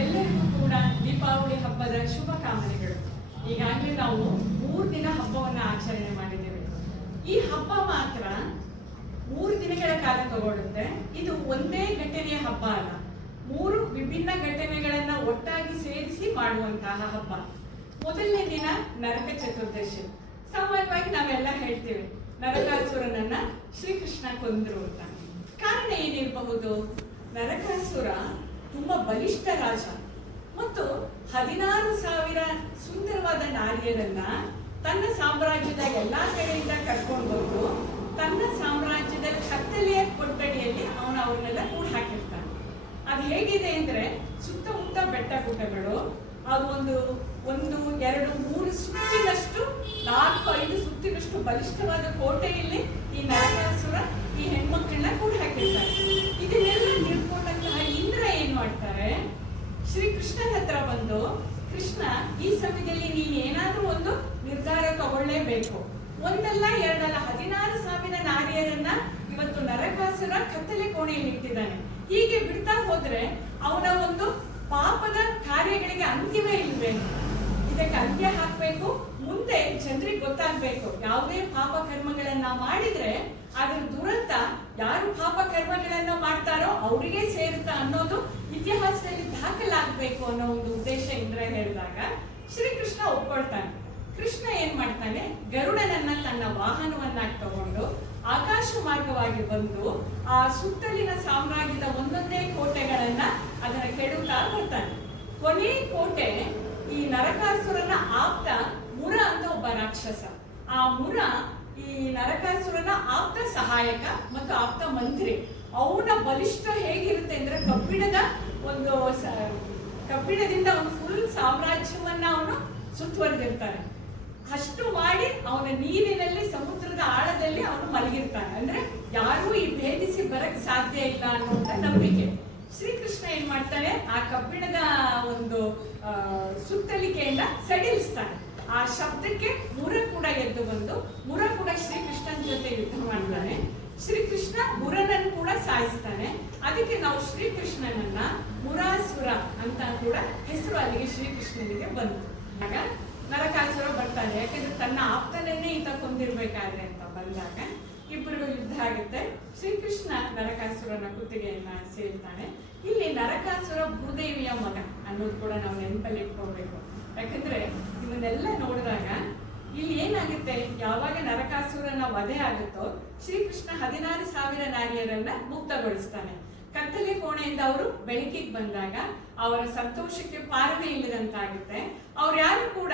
ಎಲ್ಲರಿಗೂ ಕೂಡ ದೀಪಾವಳಿ ಹಬ್ಬದ ಶುಭಕಾಮನೆಗಳು. ಈಗಾಗಲೇ ನಾವು 3 ದಿನ ಹಬ್ಬವನ್ನ ಆಚರಣೆ ಮಾಡಿದ್ದೇವೆ. ಈ ಹಬ್ಬ ಮಾತ್ರ 3 ದಿನಗಳ ಕಾಲ ತಗೊಳ್ಳುತ್ತೆ. ಇದು ಒಂದೇ ಘಟನೆಯ ಹಬ್ಬ ಅಲ್ಲ, 3 ವಿಭಿನ್ನ ಘಟನೆಗಳನ್ನ ಒಟ್ಟಾಗಿ ಸೇರಿಸಿ ಮಾಡುವಂತಹ ಹಬ್ಬ. ಮೊದಲನೇ ದಿನ ನರಕ ಚತುರ್ದಶಿ. ಸಾಮಾನ್ಯವಾಗಿ ನಾವೆಲ್ಲ ಹೇಳ್ತೇವೆ ನರಕಾಸುರನನ್ನ ಶ್ರೀಕೃಷ್ಣ ಕೊಂದ್ರು ಅಂತ. ಕಾರಣ ಏನಿರಬಹುದು? ನರಕಾಸುರ ತುಂಬಾ ಬಲಿಷ್ಠ ರಾಜ ಮತ್ತು 16,000 ಸುಂದರವಾದ ನಾರಿಯರನ್ನ ತನ್ನ ಸಾಮ್ರಾಜ್ಯದ ಎಲ್ಲಾ ಕಡೆಯಿಂದ ಕರ್ಕೊಂಡು ಬಂದು ತನ್ನ ಸಾಮ್ರಾಜ್ಯದ ಕತ್ತಲೆಯ ಕೊಠಡಿಯಲ್ಲಿ ಅವ್ರನ್ನೆಲ್ಲ ಕೂಡ ಹಾಕಿರ್ತಾನೆ. ಅದು ಹೇಗಿದೆ ಅಂದ್ರೆ ಸುತ್ತಮುತ್ತ ಬೆಟ್ಟ ಗುಡ್ಡಗಳು, ಅದು ಒಂದು 1, 2, 3 ಸುತ್ತಿನಷ್ಟು 4, 5 ಸುತ್ತಿನಷ್ಟು ಬಲಿಷ್ಠವಾದ ಕೋಟೆಯಲ್ಲಿ ಈ ನರಕಾಸುರ ಈ ಹೆಣ್ಮಕ್ಳನ್ನ ಕೂಡ ಹಾಕಿರ್ತಾರೆ. ಇದನ್ನೆಲ್ಲ ನಿಡ್ಕೊಂಡಂತಹ ಇಂದ್ರ ಏನ್ ಮಾಡ್ತಾರೆ, ಶ್ರೀಕೃಷ್ಣನ ಹತ್ರ ಬಂದು, ಕೃಷ್ಣ ಈ ಸಮಯದಲ್ಲಿ ನೀನ್ ಏನಾದ್ರೂ ಒಂದು ನಿರ್ಧಾರ ತಗೊಳ್ಳೇಬೇಕು. ಒಂದಲ್ಲ ಎರಡಲ್ಲ 16,000 ನಾರಿಯರನ್ನ ಇವತ್ತು ನರಕಾಸುರ ಕತ್ತಲೆ ಕೋಣೆಯಲ್ಲಿ ಇಟ್ಟಿದ್ದಾನೆ. ಹೀಗೆ ಬಿಡ್ತಾ ಹೋದ್ರೆ ಅವನ ಒಂದು ಪಾಪದ ಕಾರ್ಯಗಳಿಗೆ ಅಂತ್ಯವೇ ಇಲ್ವೇನು? ಇದಕ್ಕೆ ಅಂತ್ಯ ಹಾಕ್ಬೇಕು. ಮುಂದೆ ಜನರಿಗೆ ಗೊತ್ತಾಗ್ಬೇಕು ಯಾವುದೇ ಪಾಪ ಕರ್ಮಗಳನ್ನ ಮಾಡಿದ್ರೆ ಅದ್ರ ದುರಂತ ಯಾರು ಪಾಪ ಕರ್ಮಗಳನ್ನ ಮಾಡ್ತಾರೋ ಅವರಿಗೆ ಸೇರುತ್ತಾ ಅನ್ನೋದು ಇತಿಹಾಸದಲ್ಲಿ ದಾಖಲಾಗಬೇಕು ಅನ್ನೋ ಒಂದು ಉದ್ದೇಶ ಇಂದ್ರ ಹೇಳಿದಾಗ ಶ್ರೀಕೃಷ್ಣ ಒಪ್ಕೊಳ್ತಾನೆ. ಕೃಷ್ಣ ಏನ್ ಮಾಡ್ತಾನೆ, ಗರುಡನನ್ನ ತನ್ನ ವಾಹನವನ್ನಾಗಿ ತಗೊಂಡು ಆಕಾಶ ಮಾರ್ಗವಾಗಿ ಬಂದು ಆ ಸುತ್ತಲಿನ ಸಾಮ್ರಾಜ್ಯದ ಒಂದೊಂದೇ ಕೋಟೆಗಳನ್ನ ಅದನ್ನ ಕೆಡುತ್ತಾ ಬರ್ತಾನೆ. ಕೊನೆ ಕೋಟೆ ಈ ನರಕಾಸುರನ ಆಪ್ತ ಮುರ ಅಂತ ಒಬ್ಬ ರಾಕ್ಷಸ. ಆ ಮುರ ಈ ನರಕಾಸುರನ ಆಪ್ತ ಸಹಾಯಕ ಮತ್ತು ಆಪ್ತ ಮಂತ್ರಿ. ಅವನ ಬಲಿಷ್ಠ ಹೇಗಿರುತ್ತೆ ಅಂದ್ರೆ ಕಬ್ಬಿಣದಿಂದ ಒಂದು ಫುಲ್ ಸಾಮ್ರಾಜ್ಯವನ್ನ ಅವನು ಸುತ್ತುವರೆದಿರ್ತಾನೆ. ಅಷ್ಟು ಮಾಡಿ ಅವನ ನೀರಿನಲ್ಲಿ ಸಮುದ್ರದ ಆಳದಲ್ಲಿ ಅವನು ಮಲಗಿರ್ತಾನೆ. ಅಂದ್ರೆ ಯಾರೂ ಈ ಭೇದಿಸಿ ಬರಕ್ ಸಾಧ್ಯ ಇಲ್ಲ ಅನ್ನುವಂತ ನಂಬಿಕೆ. ಶ್ರೀಕೃಷ್ಣ ಏನ್ ಮಾಡ್ತಾನೆ, ಆ ಕಬ್ಬಿಣದ ಒಂದು ಸುತ್ತಲಿಕೆಯಿಂದ ಸಡಿಲಿಸ್ತಾನೆ. ಆ ಶಬ್ದಕ್ಕೆ ಮುರ ಕೂಡ ಎದ್ದು ಬಂದು ಮುರ ಕೂಡ ಶ್ರೀಕೃಷ್ಣನ ಜೊತೆ ಯುದ್ಧ ಮಾಡ್ತಾನೆ. ಶ್ರೀಕೃಷ್ಣ ಮುರನನ್ನು ಕೂಡ ಸಾಯಿಸ್ತಾನೆ. ಅದಕ್ಕೆ ನಾವು ಶ್ರೀಕೃಷ್ಣನನ್ನ ಮುರಾಸುರ ಅಂತ ಕೂಡ ಹೆಸರು ಅಲ್ಲಿಗೆ ಶ್ರೀಕೃಷ್ಣನಿಗೆ ಬಂತು. ಆಗ ನರಕಾಸುರ ಬರ್ತಾನೆ, ಯಾಕಂದ್ರೆ ತನ್ನ ಆಪ್ತನನ್ನೇ ಈತ ಕೊಂದಿರ್ಬೇಕಾದ್ರೆ ಅಂತ ಬಂದಾಗ ಇಬ್ಬರಿಗೂ ಯುದ್ಧ ಆಗುತ್ತೆ. ಶ್ರೀಕೃಷ್ಣ ನರಕಾಸುರನ ಕುತ್ತಿಗೆಯನ್ನ ಸೇರ್ತಾನೆ. ಇಲ್ಲಿ ನರಕಾಸುರ ಭೂದೇವಿಯ ಮಗ ಅನ್ನೋದು ಕೂಡ ನಾವು ನೆನಪಲ್ಲಿ ಇಟ್ಕೊಳ್ಬೇಕು. ಯಾಕಂದ್ರೆ ಇವನ್ನೆಲ್ಲ ನೋಡಿದಾಗ ಇಲ್ಲಿ ಏನಾಗುತ್ತೆ, ಯಾವಾಗ ನರಕಾಸುರನ ವಧೆ ಆಗುತ್ತೋ ಶ್ರೀಕೃಷ್ಣ 16,000 ನಾರಿಯರನ್ನ ಮುಕ್ತಗೊಳಿಸ್ತಾನೆ. ಕತ್ತಲೆ ಕೋಣೆಯಿಂದ ಅವರು ಬೆಳಕಿಗೆ ಬಂದಾಗ ಅವರ ಸಂತೋಷಕ್ಕೆ ಪಾರವೇ ಇಲ್ಲದಂತಾಗುತ್ತೆ. ಅವ್ರು ಯಾರು ಕೂಡ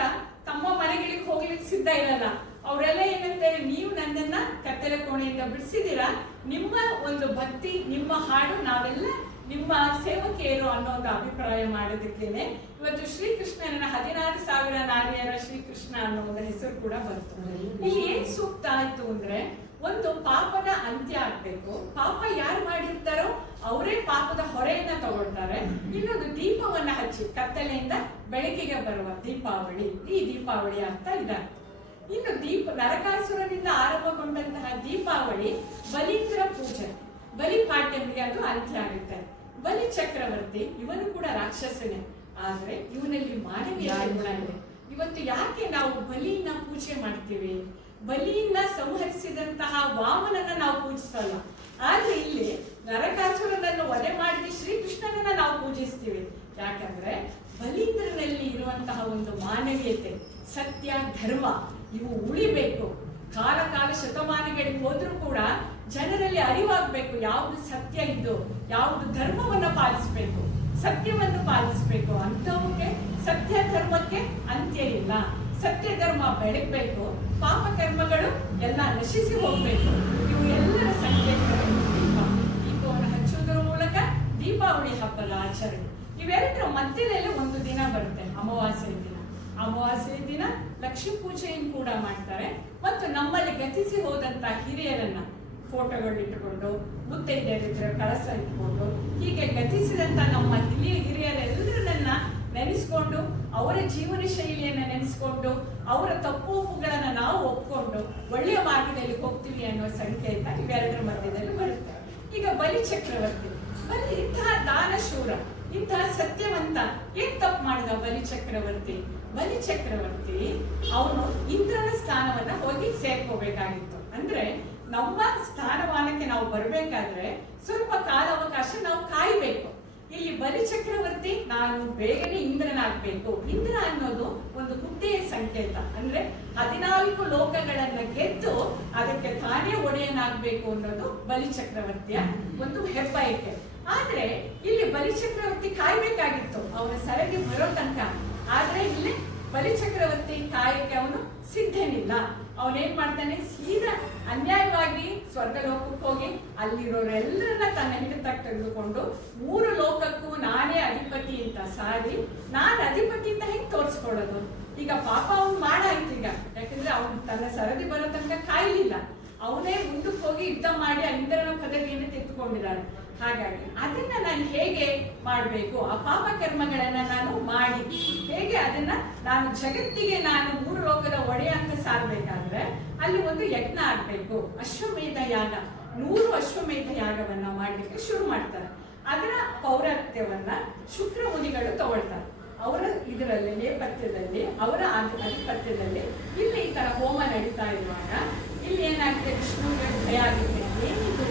ತಮ್ಮ ಮನೆಗಳಿಗೆ ಹೋಗ್ಲಿಕ್ಕೆ ಸಿದ್ಧ ಇರಲ್ಲ. ಅವರೆಲ್ಲ ಏನಂತಾರೆ, ನೀವು ನನ್ನನ್ನ ಕತ್ತಲೆ ಕೋಣೆಯಿಂದ ಬಿಡಿಸಿದೀರಾ, ನಿಮ್ಮ ಒಂದು ಭಕ್ತಿ, ನಿಮ್ಮ ಹಾಡು, ನಾವೆಲ್ಲ ನಿಮ್ಮ ಸೇವಕಿಯರು ಅನ್ನೋ ಒಂದು ಅಭಿಪ್ರಾಯ ಮಾಡೋದಕ್ಕೇನೆ ಇವತ್ತು ಶ್ರೀಕೃಷ್ಣನ 16,000 ನಾರಿಯರ ಶ್ರೀಕೃಷ್ಣ ಅನ್ನೋ ಒಂದು ಹೆಸರು ಕೂಡ ಬಂತು. ಇಲ್ಲಿ ಏನ್ ಸೂಕ್ತ ಆಯ್ತು ಅಂದ್ರೆ, ಒಂದು ಪಾಪದ ಅಂತ್ಯ ಆಗ್ಬೇಕು. ಪಾಪ ಯಾರು ಮಾಡಿರ್ತಾರೋ ಅವರೇ ಪಾಪದ ಹೊರೆಯನ್ನ ತಗೊಳ್ತಾರೆ. ಇನ್ನೊಂದು ದೀಪವನ್ನ ಹಚ್ಚಿ ಕತ್ತಲೆಯಿಂದ ಬೆಳಕಿಗೆ ಬರುವ ದೀಪಾವಳಿ, ಈ ದೀಪಾವಳಿ ಅಂತ ಇದೆ. ಇನ್ನು ನರಕಾಸುರನಿಂದ ಆರಂಭಗೊಂಡಂತಹ ದೀಪಾವಳಿ ಬಲೀಂದ್ರ ಪೂಜೆ, ಬಲಿ ಪಾಡ್ಯಮಿಗೆ ಅದು ಅಂತ್ಯ ಆಗುತ್ತೆ. ಬಲಿ ಚಕ್ರವರ್ತಿ ಇವನು ಕೂಡ ರಾಕ್ಷಸನೇ, ಆದ್ರೆ ಇವನಲ್ಲಿ ಮಾನವೀಯ ಗುಣ ಇದೆ. ಇವತ್ತು ಯಾಕೆ ನಾವು ಬಲಿಯನ್ನ ಪೂಜೆ ಮಾಡ್ತೀವಿ? ಬಲಿಯನ್ನ ಸಂಹರಿಸಿದಂತಹ ವಾಮನನ್ನ ನಾವು ಪೂಜಿಸಲ್ಲ, ಆದ್ರೆ ಇಲ್ಲಿ ನರಕಾಸುರನನ್ನು ವಧೆ ಮಾಡಿದ ಶ್ರೀಕೃಷ್ಣನನ್ನ ನಾವು ಪೂಜಿಸ್ತೀವಿ. ಯಾಕಂದ್ರೆ ಬಲೀಂದ್ರನಲ್ಲಿ ಇರುವಂತಹ ಒಂದು ಮಾನವೀಯತೆ, ಸತ್ಯ, ಧರ್ಮ ಇವು ಉಳಿಬೇಕು. ಕಾಲ ಶತಮಾನಗಳಿಗೆ ಹೋದ್ರೂ ಕೂಡ ಜನರಲ್ಲಿ ಅರಿವಾಗಬೇಕು ಯಾವುದು ಸತ್ಯ ಇದ್ದು, ಯಾವುದು ಧರ್ಮವನ್ನ ಪಾಲಿಸಬೇಕು, ಸತ್ಯವನ್ನು ಪಾಲಿಸಬೇಕು. ಅಂತವಕ್ಕೆ ಸತ್ಯ ಧರ್ಮಕ್ಕೆ ಅಂತ್ಯ ಇಲ್ಲ. ಸತ್ಯ ಧರ್ಮ ಬೆಳಗ್ಬೇಕು, ಪಾಪ ಕರ್ಮಗಳು ಎಲ್ಲ ನಶಿಸಿ ಹೋಗ್ಬೇಕು. ಇವು ಎಲ್ಲರ ಸಂಕೇತಗಳು ದೀಪವನ್ನು ಹಚ್ಚುವುದರ ಮೂಲಕ ದೀಪಾವಳಿ ಹಬ್ಬದ ಆಚರಣೆ. ಇವೆರಡರ ಮಧ್ಯದಲ್ಲಿ ಒಂದು ದಿನ ಬರುತ್ತೆ, ಅಮಾವಾಸ್ಯೆ ದಿನ. ಅಮಾವಾಸ್ಯೆ ದಿನ ಲಕ್ಷ್ಮೀ ಪೂಜೆಯನ್ನು ಕೂಡ ಮಾಡ್ತಾರೆ. ಮತ್ತು ನಮ್ಮಲ್ಲಿ ಗತಿಸಿ ಹೋದಂತ ಹಿರಿಯರನ್ನ ಫೋಟೋಗಳು ಇಟ್ಟುಕೊಂಡು, ಮುತ್ತೈದೆಯರಿದ್ರೆ ಕಳಸ ಇಟ್ಕೊಂಡು, ಹೀಗೆ ಗತಿಸಿದಂತ ನಮ್ಮ ಹಿರಿಯರೆಲ್ಲರನ್ನ ನೆನೆಸ್ಕೊಂಡು, ಅವರ ಜೀವನ ಶೈಲಿಯನ್ನ ನೆನೆಸ್ಕೊಂಡು, ಅವರ ತಪ್ಪುಗಳನ್ನ ನಾವು ಒಪ್ಕೊಂಡು ಒಳ್ಳೆಯ ಮಾರ್ಗದಲ್ಲಿ ಹೋಗ್ತೀವಿ ಅನ್ನೋ ಸಂಕೇತ ಇವೆರಡರ ಮಧ್ಯದಲ್ಲಿ ಬರುತ್ತೆ. ಈಗ ಬಲಿ ಚಕ್ರವರ್ತಿ, ಬಲಿ ಇಂತಹ ದಾನಶೂರ, ಇಂತಹ ಸತ್ಯವಂತ. ಏನ್ ತಪ್ಪು ಮಾಡಿದ ಬಲಿ ಚಕ್ರವರ್ತಿ ಅವನು ಇಂದ್ರನ ಸ್ಥಾನವನ್ನ ಹೋಗಿ ಸೇರ್ಕೋಬೇಕಾಗಿತ್ತು. ಅಂದ್ರೆ ನಮ್ಮ ಸ್ಥಾನಮಾನಕ್ಕೆ ನಾವು ಬರ್ಬೇಕಾದ್ರೆ ಸ್ವಲ್ಪ ಕಾಲಾವಕಾಶ ನಾವು ಕಾಯ್ಬೇಕು. ಇಲ್ಲಿ ಬಲಿ ಚಕ್ರವರ್ತಿ ನಾನು ಬೇಗನೆ ಇಂದ್ರನಾಗ್ಬೇಕು. ಇಂದ್ರ ಅನ್ನೋದು ಒಂದು ಹುದ್ದೆಯ ಸಂಕೇತ. ಅಂದ್ರೆ 14 ಲೋಕಗಳನ್ನ ಗೆದ್ದು ಅದಕ್ಕೆ ತಾನೇ ಒಡೆಯನಾಗ್ಬೇಕು ಅನ್ನೋದು ಬಲಿ ಚಕ್ರವರ್ತಿಯ ಒಂದು ಹೆಬ್ಬಯಕೆ. ಆದ್ರೆ ಇಲ್ಲಿ ಬಲಿ ಚಕ್ರವರ್ತಿ ಕಾಯ್ಬೇಕಾಗಿತ್ತು ಅವನ ಸರದಿ ಬರೋ ತನಕ. ಆದ್ರೆ ಇಲ್ಲಿ ಬಲಿ ಚಕ್ರವರ್ತಿ ಕಾಯಕ್ಕೆ ಅವನು ಸಿದ್ಧನಿಲ್ಲ. ಅವನೇನ್ ಮಾಡ್ತಾನೆ, ಸೀದಾ ಅನ್ಯಾಯವಾಗಿ ಸ್ವರ್ಗಲೋಕಕ್ಕೆ ಹೋಗಿ ಅಲ್ಲಿರೋರೆಲ್ಲರನ್ನ ತನ್ನ ಹಿಡಿತಕ್ಕೆ ತೆಗೆದುಕೊಂಡು 3 ಲೋಕಕ್ಕೂ ನಾನೇ ಅಧಿಪತಿ ಅಂತ ಸಾರಿ, ನಾನು ಅಧಿಪತಿ ಅಂತ ಹೆಂಗ್ ತೋರಿಸ್ಕೊಳ್ಳೋದು? ಈಗ ಪಾಪ ಅವ್ನು ಮಾಡಾಯ್ತು ಈಗ. ಯಾಕಂದ್ರೆ ಅವನು ತನ್ನ ಸರದಿ ಬರೋ ತನಕ ಕಾಯ್ಲಿಲ್ಲ. ಅವನೇ ಮುಂದಕ್ಕೆ ಹೋಗಿ ಯುದ್ಧ ಮಾಡಿ ಆ ಇಂದ್ರನ ಪದವಿಯನ್ನು ತೆಗೆದುಕೊಂಡಿದ್ದಾನೆ. ಹಾಗಾಗಿ ಅದನ್ನ ನಾನು ಹೇಗೆ ಮಾಡಬೇಕು, ಆ ಪಾಪ ಕರ್ಮಗಳನ್ನ ನಾನು ಮಾಡಿ ಹೇಗೆ ಅದನ್ನ ನಾನು ಜಗತ್ತಿಗೆ ನಾನು 3 ಲೋಕದ ಒಡೆಯ ಅಂತ ಸಾರಬೇಕಾದ್ರೆ ಅಲ್ಲಿ ಒಂದು ಯಜ್ಞ ಆಗ್ಬೇಕು. ಅಶ್ವಮೇಧ ಯಾಗ, 100 ಅಶ್ವಮೇಧ ಯಾಗವನ್ನ ಮಾಡ್ಲಿಕ್ಕೆ ಶುರು ಮಾಡ್ತಾರೆ. ಅದರ ಪೌರತ್ಯವನ್ನ ಶುಕ್ರ ಮುನಿಗಳು ತಗೊಳ್ತಾರೆ. ಅವರ ಇದರಲ್ಲಿ ನೇಪಥ್ಯದಲ್ಲಿ, ಅವರ ಆಧಿಪತ್ಯದಲ್ಲಿ ಇಲ್ಲಿ ಈ ತರ ಹೋಮ ನಡೀತಾ ಇರುವಾಗ ಇಲ್ಲಿ ಏನಾಗಿದೆ, ವಿಷ್ಣುವಿಗೆ ಭಯ ಆಗಿದೆ. ಏನಿದು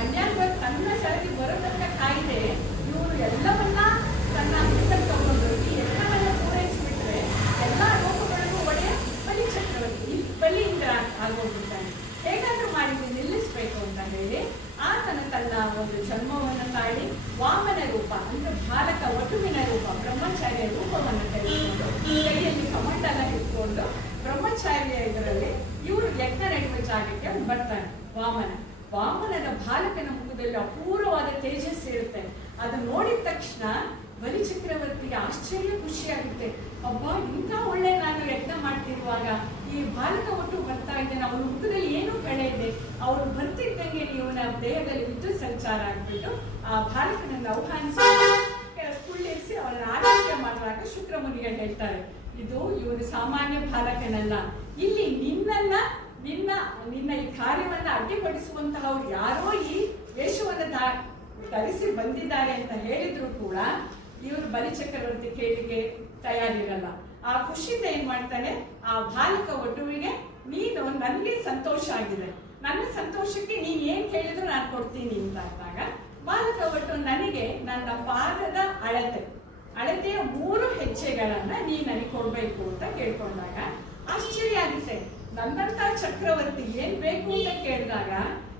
ಅನ್ಯಾಯ ತನ್ನ ಸರದಿ ಬರೋದನ್ನ ಕಾಯ್ದೆ ಇವರು ಎಲ್ಲವನ್ನ ತನ್ನ ಹಿಡಿತಕ್ಕೆ ತಗೊಂಡು ಈ ಎಲ್ಲವನ್ನ ಪೂರೈಸಿಬಿಟ್ರೆ ಎಲ್ಲಾ ಲೋಕಗಳಿಗೂ ಒಡೆಯ ಬಲಿ ಚಕ್ರವರ್ತಿ, ಬಲಿಯಿಂದ ಆಗೋಗ್ಬಿಡ್ತಾನೆ. ಹೇಗಾದ್ರೂ ಮಾಡಿ ನಿಲ್ಲಿಸ್ಬೇಕು ಅಂತ ಹೇಳಿ ಆತನ ತನ್ನ ಒಂದು ಜನ್ಮವನ್ನು ತಾಳಿ ವಾಮನ ರೂಪ ಅಂದ್ರೆ ಬಾಲಕ ವಟುವಿನ ರೂಪ, ಬ್ರಹ್ಮಚಾರಿಯ ರೂಪವನ್ನು ತೆಗೆದುಕೊಂಡು ಕೈಯಲ್ಲಿ ಕಮಂಡಲ ಇಟ್ಕೊಂಡು ಬ್ರಹ್ಮಚಾರಿಯ ಇದರಲ್ಲಿ ಇವರು ಯಜ್ಞ ನಡೆಯುವ ಜಾಗಕ್ಕೆ ಬರ್ತಾನೆ. ವಾಮನನ ಬಾಲಕನ ಮುಖದಲ್ಲಿ ಅಪೂರ್ವವಾದ ತೇಜಸ್ಸು ಇರುತ್ತೆ. ಅದು ನೋಡಿದ ತಕ್ಷಣ ಬಲಿ ಚಕ್ರವರ್ತಿಗೆ ಆಶ್ಚರ್ಯ ಖುಷಿಯಾಗುತ್ತೆ. ಅಬ್ಬಾ, ಇಂಥ ಒಳ್ಳೆ ನಾನು ಯಜ್ಞ ಮಾಡ್ತಿರುವಾಗ ಈ ಬಾಲಕ ಒಟ್ಟು ಬರ್ತಾ ಇದ್ದೇನೆ, ಅವನ ಮುಖದಲ್ಲಿ ಏನೂ ಕಳೆ ಇದೆ. ಅವನು ಬರ್ತಿದ್ದಂಗೆ ಇವನ ದೇಹದಲ್ಲಿ ವಿದ್ಯುತ್ ಸಂಚಾರ ಆಗ್ಬಿಟ್ಟು ಆ ಬಾಲಕನನ್ನು ಆಹ್ವಾನಿಸಿ ಕುಳ್ಳಿರಿಸಿ ಅವನ ಆರೈಕೆ ಮಾಡುವಾಗ ಶುಕ್ರ ಮುನಿಗಳು ಹೇಳ್ತಾರೆ, ಇದು ಇವನು ಸಾಮಾನ್ಯ ಬಾಲಕನಲ್ಲ. ಇಲ್ಲಿ ನಿನ್ನ ಈ ಕಾರ್ಯವನ್ನ ಅಡ್ಡಿಪಡಿಸುವಂತಹವ್ರು ಯಾರೋ ಈ ವೇಷವನ್ನ ಧರಿಸಿ ಬಂದಿದ್ದಾರೆ ಅಂತ ಹೇಳಿದ್ರು ಕೂಡ ಇವರು ಬಲಿ ಚಕ್ರವರ್ತಿ ಕೇಳಿಗೆ ತಯಾರಿರಲ್ಲ. ಆ ಖುಷಿಯಿಂದ ಏನ್ ಮಾಡ್ತಾನೆ, ಆ ಬಾಲಕ ವಟುವಿಗೆ ನೀನು ನನ್ಗೆ ಸಂತೋಷ ಆಗಿದೆ, ನನ್ನ ಸಂತೋಷಕ್ಕೆ ನೀನ್ ಏನ್ ಕೇಳಿದ್ರು ನಾನು ಕೊಡ್ತೀನಿ ಅಂತ ಅಂದಾಗ ಬಾಲಕ ವಟು ನನಗೆ ನನ್ನ ಪಾದದ ಅಳತೆಯ 3 ಹೆಜ್ಜೆಗಳನ್ನ ನೀ ನನಗೆ ಕೊಡ್ಬೇಕು ಅಂತ ಕೇಳ್ಕೊಂಡಾಗ ಆಶ್ಚರ್ಯ ಆಗುತ್ತೆ. ನನ್ನಂತ ಚಕ್ರವರ್ತಿ ಏನ್ ಬೇಕು ಅಂತ ಕೇಳಿದಾಗ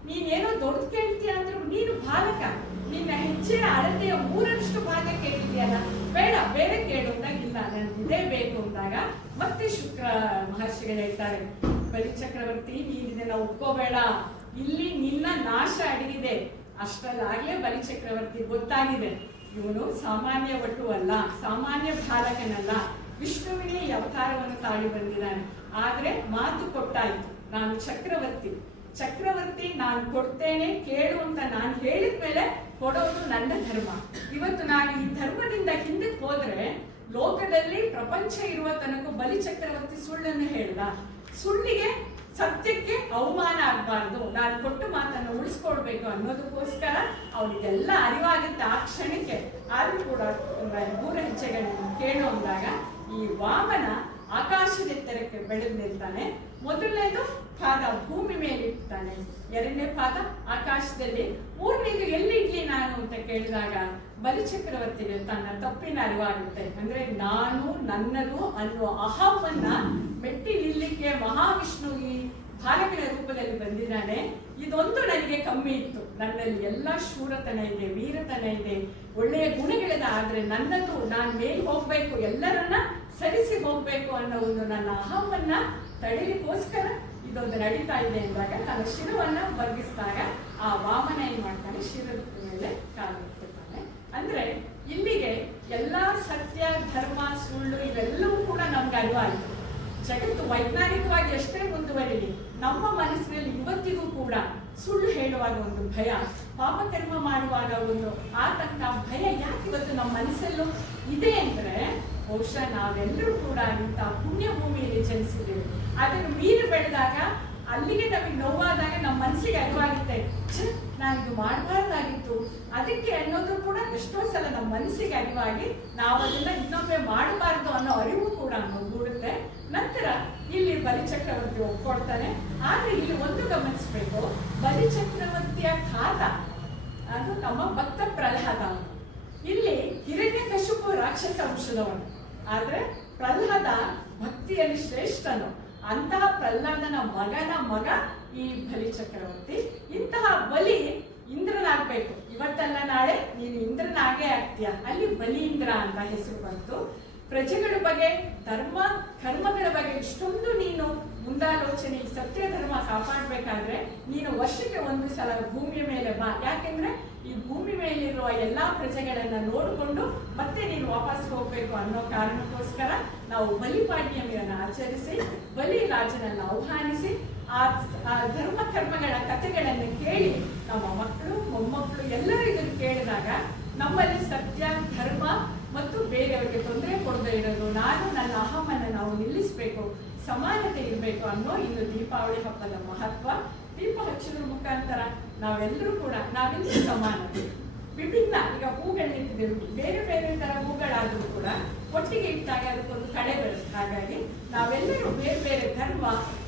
ನೀನೇನೋ ದೊಡ್ಡ ಕೇಳ್ತೀಯ ಅಂದ್ರೂ ನೀನು ಬಾಲಕ, ನಿನ್ನ ಹೆಜ್ಜೆಯ ಅಳತೆಯ 3ರಷ್ಟು ಭಾಗ ಕೇಳಿದ್ಯಲ್ಲ, ಬೇಡ ಬೇರೆ ಕೇಳು ಅಂದಾಗ ಇಲ್ಲ ನನ್ಗೆ ಇದೇ ಬೇಕು ಅಂದಾಗ ಮತ್ತೆ ಶುಕ್ರ ಮಹರ್ಷಿಗಳು ಹೇಳ್ತಾರೆ, ಬಲಿ ಚಕ್ರವರ್ತಿ ನೀನ್ ಇದನ್ನ ಒಪ್ಕೋಬೇಡ, ಇಲ್ಲಿ ನಿನ್ನ ನಾಶ ಅಡಗಿದೆ. ಅಷ್ಟರಲ್ಲಾಗ್ಲೇ ಬಲಿ ಚಕ್ರವರ್ತಿ ಗೊತ್ತಾಗಿದೆ ಇವನು ಸಾಮಾನ್ಯ ವಟು ಅಲ್ಲ, ಸಾಮಾನ್ಯ ಬಾಲಕನಲ್ಲ, ವಿಷ್ಣುವಿನೇ ಈ ಅವತಾರವನ್ನು ತಾಳಿ ಬಂದಿದ್ದಾನೆ. ಆದ್ರೆ ಮಾತು ಕೊಟ್ಟಾಯ್ತು, ನಾನು ಚಕ್ರವರ್ತಿ ನಾನು ಕೊಡ್ತೇನೆ ಕೇಳು ಅಂತ ನಾನು ಹೇಳಿದ್ಮೇಲೆ ಕೊಡೋದು ನನ್ನ ಧರ್ಮ. ಇವತ್ತು ನಾನು ಈ ಧರ್ಮದಿಂದ ಹಿಂದಕ್ಕೆ ಹೋದ್ರೆ ಲೋಕದಲ್ಲಿ ಪ್ರಪಂಚ ಇರುವ ತನಕ ಬಲಿ ಚಕ್ರವರ್ತಿ ಸುಳ್ಳನ್ನು ಹೇಳ್ದ. ಸುಳ್ಳಿಗೆ ಸತ್ಯಕ್ಕೆ ಅವಮಾನ ಆಗ್ಬಾರ್ದು, ನಾನು ಕೊಟ್ಟು ಮಾತನ್ನು ಉಳಿಸ್ಕೊಳ್ಬೇಕು ಅನ್ನೋದಕ್ಕೋಸ್ಕರ ಅವನಿಗೆಲ್ಲ ಅರಿವಾಗುತ್ತೆ ಆ ಕ್ಷಣಕ್ಕೆ. ಆದ್ರೂ ಕೂಡ 3 ಹೆಜ್ಜೆಗಳನ್ನು ಕೇಳು ಅಂದಾಗ ಈ ವಾಮನ ಆಕಾಶದ ಎತ್ತರಕ್ಕೆ ಬೆಳೆದು ನಿಲ್ತಾನೆ. ಮೊದಲನೇದು ಪಾದ ಭೂಮಿ ಮೇಲೆ ಇಡ್ತಾನೆ, 2ನೇ ಪಾದ ಆಕಾಶದಲ್ಲಿ, 3ನೇದು ಎಲ್ಲಿಡ್ಲಿ ನಾನು ಅಂತ ಕೇಳಿದಾಗ ಬಲಿ ಚಕ್ರವರ್ತಿಗೆ ತನ್ನ ತಪ್ಪಿನ ಅರಿವಾಗುತ್ತೆ. ಅಂದ್ರೆ ನಾನು ನನ್ನದು ಅನ್ನುವ ಅಹವನ್ನ ಮೆಟ್ಟಿ ನಿಲ್ಲಿಕ್ಕೆ ಮಹಾವಿಷ್ಣು ಈ ಬಾಲಕನ ರೂಪದಲ್ಲಿ ಬಂದಿದ್ದಾನೆ. ಇದೊಂದು ನನಗೆ ಕಮ್ಮಿ ಇತ್ತು, ನನ್ನಲ್ಲಿ ಎಲ್ಲ ಶೂರತನ ಇದೆ, ವೀರತನ ಇದೆ, ಒಳ್ಳೆಯ ಗುಣಗಳಿದೆ. ಆದ್ರೆ ನನ್ನದು ನಾನು ಮೇಲೆ ಹೋಗ್ಬೇಕು, ಎಲ್ಲರನ್ನ ಸರಿಸಿ ಹೋಗ್ಬೇಕು ಅನ್ನೋ ಒಂದು ನನ್ನ ಅಹವನ್ನ ತಡೆಯಲಿಕ್ಕೋಸ್ಕರ ಇದೊಂದು ನಡೀತಾ ಇದೆ ಎಂದಾಗ ತನ್ನ ಶಿರವನ್ನ ಬಗ್ಗಿಸಿದಾಗ ಆ ವಾಮನ ಏನ್ ಮಾಡ್ತಾನೆ, ಶಿರದ ಮೇಲೆ ಕಾಲಿಡ್ತಾನೆ. ಅಂದ್ರೆ ಇಲ್ಲಿಗೆ ಎಲ್ಲಾ ಸತ್ಯ ಧರ್ಮ ಸುಳ್ಳು ಇವೆಲ್ಲವೂ ಕೂಡ ನಮ್ಗೆ ಅರಿವಾಯಿತು. ಜಗತ್ತು ವೈಜ್ಞಾನಿಕವಾಗಿ ಎಷ್ಟೇ ಮುಂದುವರಿಲಿ ನಮ್ಮ ಮನಸ್ಸಿನಲ್ಲಿ ಇವತ್ತಿಗೂ ಕೂಡ ಸುಳ್ಳು ಹೇಳುವಾಗ ಒಂದು ಭಯ, ಪಾಪಕರ್ಮ ಮಾಡುವಾಗ ಒಂದು ಆತಂಕ, ಭಯ ಯಾಕೆ ಇವತ್ತು ನಮ್ಮ ಮನಸ್ಸಲ್ಲೂ ಇದೆ ಅಂದ್ರೆ ಬಹುಶಃ ನಾವೆಲ್ಲರೂ ಕೂಡ ಇಂಥ ಪುಣ್ಯ ಭೂಮಿಯಲ್ಲಿ ಜನಿಸಿದ್ದೇವೆ. ಅದನ್ನು ಮೀರಿ ಬೆಳೆದಾಗ ಅಲ್ಲಿಗೆ ನಮಗೆ ನೋವಾದಾಗ ನಮ್ಮ ಮನಸ್ಸಿಗೆ ಅರಿವಾಗುತ್ತೆ, ನಾನು ಇದು ಮಾಡಬಾರ್ದಾಗಿತ್ತು ಅದಕ್ಕೆ ಅನ್ನೋದು ಕೂಡ ಎಷ್ಟೋ ಸಲ ನಮ್ಮ ಮನಸ್ಸಿಗೆ ಅರಿವಾಗಿ ನಾವು ಅದನ್ನ ಇನ್ನೊಮ್ಮೆ ಮಾಡಬಾರ್ದು ಅನ್ನೋ ಅರಿವು ಕೂಡ ಮೂಡುತ್ತೆ. ನಂತರ ಇಲ್ಲಿ ಬಲಿಚಕ್ರವರ್ತಿ ಒಪ್ಕೊಳ್ತಾನೆ. ಆದ್ರೆ ಇಲ್ಲಿ ಒಂದು ಗಮನಿಸಬೇಕು, ಬಲಿಚಕ್ರವರ್ತಿಯ ಖಾತ ಅದು ನಮ್ಮ ಭಕ್ತ ಪ್ರಹ್ಲಾದ. ಇಲ್ಲಿ ಹಿರಣ್ಯಕಶಿಪು ರಾಕ್ಷಸ ವಂಶದವನು, ಆದ್ರೆ ಪ್ರಹ್ಲಾದ ಭಕ್ತಿಯಲ್ಲಿ ಶ್ರೇಷ್ಠನು. ಅಂತಹ ಪ್ರಹ್ಲಾದನ ಮಗನ ಮಗ ಈ ಬಲಿ ಚಕ್ರವರ್ತಿ. ಇಂತಹ ಬಲಿ ಇಂದ್ರನಾಗ್ಬೇಕು. ಇವತ್ತಲ್ಲ ನಾಳೆ ನೀನು ಇಂದ್ರನಾಗೇ ಆಗ್ತೀಯ. ಅಲ್ಲಿ ಬಲೀಂದ್ರ ಅಂತ ಹೆಸರು ಬಂತು. ಪ್ರಜೆಗಳ ಬಗ್ಗೆ, ಧರ್ಮ ಕರ್ಮಗಳ ಬಗ್ಗೆ ಇಷ್ಟೊಂದು ನೀನು ಮುಂದಾಲೋಚನೆ, ಈ ಸತ್ಯ ಧರ್ಮ ಕಾಪಾಡಬೇಕಾದ್ರೆ ನೀನು ವರ್ಷಕ್ಕೆ ಒಂದು ಸಲ ಭೂಮಿಯ ಮೇಲೆ ಬಾ. ಯಾಕೆಂದ್ರೆ ಈ ಭೂಮಿ ಮೇಲಿರುವ ಎಲ್ಲಾ ಪ್ರಜೆಗಳನ್ನ ನೋಡಿಕೊಂಡು ಮತ್ತೆ ನೀನು ವಾಪಸ್ ಹೋಗ್ಬೇಕು ಅನ್ನೋ ಕಾರಣಕ್ಕೋಸ್ಕರ ನಾವು ಬಲಿಪಾಡ್ಯಮಿಯನ್ನು ಆಚರಿಸಿ ಬಲಿ ರಾಜನನ್ನು ಆಹ್ವಾನಿಸಿ ಆ ಧರ್ಮ ಕರ್ಮಗಳ ಕಥೆಗಳನ್ನು ಕೇಳಿ ನಮ್ಮ ಮಕ್ಕಳು ಮೊಮ್ಮಕ್ಕಳು ಎಲ್ಲರೂ ಇದನ್ನು ಕೇಳಿದಾಗ ನಮ್ಮಲ್ಲಿ ಸತ್ಯ, ಧರ್ಮ ಮತ್ತು ಬೇರೆಯವರಿಗೆ ತೊಂದರೆ ಕೊಡದೇ ಇರೋದು, ನಾನು ನನ್ನ ಅಹಮನ್ನು ನಾವು ನಿಲ್ಲಿಸಬೇಕು, ಸಮಾನತೆ ಇರಬೇಕು ಅನ್ನೋ ಇನ್ನು ದೀಪಾವಳಿ ಹಬ್ಬದ ಮಹತ್ವ. ದೀಪ ಹಚ್ಚೋದ್ರ ಮುಖಾಂತರ ನಾವೆಲ್ಲರೂ ಕೂಡ ನಾವೆಲ್ಲರೂ ಸಮಾನತೆ, ವಿಭಿನ್ನ, ಈಗ ಹೂಗಳಿಟ್ಟಿದ್ದೇವೆ, ಬೇರೆ ಬೇರೆ ತರ ಹೂಗಳಾದರೂ ಕೂಡ ಒಟ್ಟಿಗೆ ಇಟ್ಟಾಗ ಅದಕ್ಕೊಂದು ಕಳೆ ಬರುತ್ತೆ. ಹಾಗಾಗಿ ನಾವೆಲ್ಲರೂ ಬೇರೆ ಬೇರೆ ಧರ್ಮ,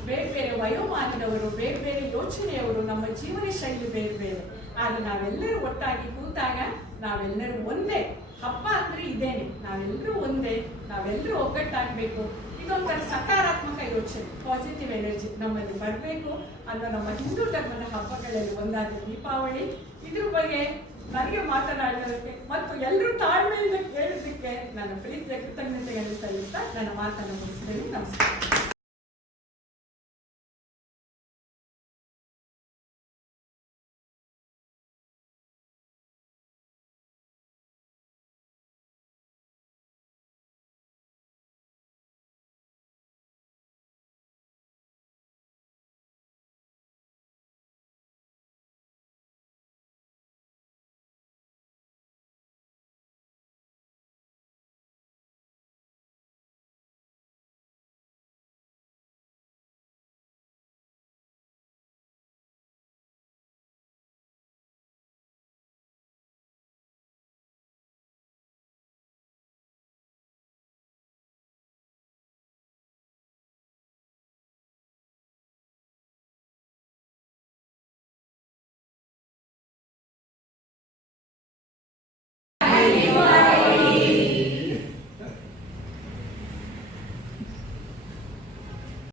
ಬೇರೆ ಬೇರೆ ವಯೋಮಾನದವರು, ಬೇರೆ ಬೇರೆ ಯೋಚನೆಯವರು, ನಮ್ಮ ಜೀವನ ಶೈಲಿ ಬೇರೆ ಬೇರೆ, ಆದ್ರೆ ನಾವೆಲ್ಲರೂ ಒಟ್ಟಾಗಿ ಕೂತಾಗ ನಾವೆಲ್ಲರೂ ಒಂದೇ. ಹಬ್ಬ ಅಂದ್ರೆ ಇದೇನೆ, ನಾವೆಲ್ಲರೂ ಒಂದೇ, ನಾವೆಲ್ಲರೂ ಒಗ್ಗಟ್ಟಾಗಬೇಕು. ಇದೊಂಥರ ಸಕಾರಾತ್ಮಕ ಯೋಚನೆ, ಪಾಸಿಟಿವ್ ಎನರ್ಜಿ ನಮ್ಮಲ್ಲಿ ಬರಬೇಕು ಅನ್ನೋ ನಮ್ಮ ಹಿಂದೂ ಧರ್ಮದ ಹಬ್ಬಗಳಲ್ಲಿ ಒಂದಾದ ದೀಪಾವಳಿ. ಇದ್ರ ಬಗ್ಗೆ ನನಗೆ ಮಾತನಾಡೋದಕ್ಕೆ ಮತ್ತು ಎಲ್ಲರೂ ತಾಳ್ಮೆಯಿಂದ ಕೇಳೋದಕ್ಕೆ ನನ್ನ ಪ್ರೀತಿಯ ಕೃತಜ್ಞತೆಗಳನ್ನು ಸಲ್ಲಿಸ್ತಾ ನನ್ನ ಮಾತನ್ನು ಮುಗಿಸಿದ್ದೇನೆ. ನಮಸ್ಕಾರ.